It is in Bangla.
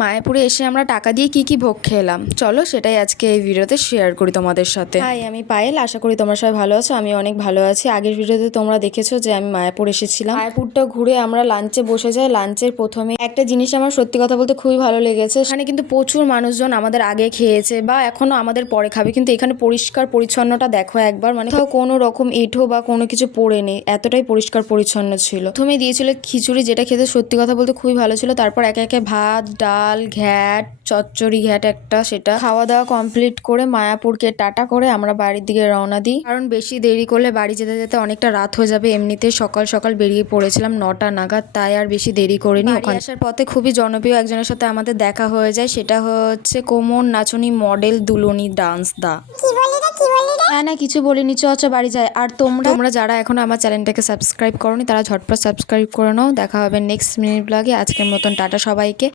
মায়াপুরে এসে আমরা টাকা দিয়ে কি কি ভোগ খেলাম, চলো সেটাই আজকে এই ভিডিওতে শেয়ার করি তোমাদের সাথে। হাই, আমি পায়েল, আশা করি তোমরা সবাই ভালো আছো। আমি অনেক ভালো আছি। আগের ভিডিওতে তোমরা দেখেছো যে আমি মায়াপুর এসেছিলাম। মায়াপুরটা ঘুরে আমরা লাঞ্চে বসে যাই। লাঞ্চের প্রথমে একটা জিনিস আমার সত্যি কথা বলতে খুবই ভালো লেগেছে, এখানে কিন্তু প্রচুর মানুষজন আমাদের আগে খেয়েছে বা এখনো আমাদের পরে খাবে, কিন্তু এখানে পরিষ্কার পরিচ্ছন্নতা দেখো একবার, মানে কোনো রকম এঁঠো বা কোনো কিছু পড়ে নেই, এতটাই পরিষ্কার পরিচ্ছন্ন ছিল। প্রথমে দিয়েছিল খিচুড়ি, যেটা খেতে সত্যি কথা বলতে খুবই ভালো ছিল। তারপর একে একে ভাত, ডাল, ঘ্যাট, চচ্চড়ি ঘ্যাট একটা, সেটা খাওয়া দাওয়া কমপ্লিট করে মায়াপুরকে টাটা করে আমরা বাড়ির দিকে রওনা দিই, কারণ বেশি দেরি করলে বাড়ি যেতে যেতে অনেকটা রাত হয়ে যাবে। এমনিতে সকাল সকাল বেরিয়ে পড়েছিলাম 9টা নাগাদ, তাই আর বেশি দেরি করিনি। ওখানে আসার পথে খুবই জনপ্রিয় একজনের সাথে আমাদের দেখা হয়ে যায়, সেটা হচ্ছে কোমর নাচনি মডেল দুলনি ডান্স দা। হ্যাঁ না, কিছু বলিনি, চ বাড়ি যায়। আর তোমরা যারা এখনো আমার চ্যানেলটাকে সাবস্ক্রাইব করোনি তারা ঝটপট সাবস্ক্রাইব করে নাও। দেখা হবে নেক্সট মিনিট ব্লগে। আজকের মতন টাটা সবাইকে।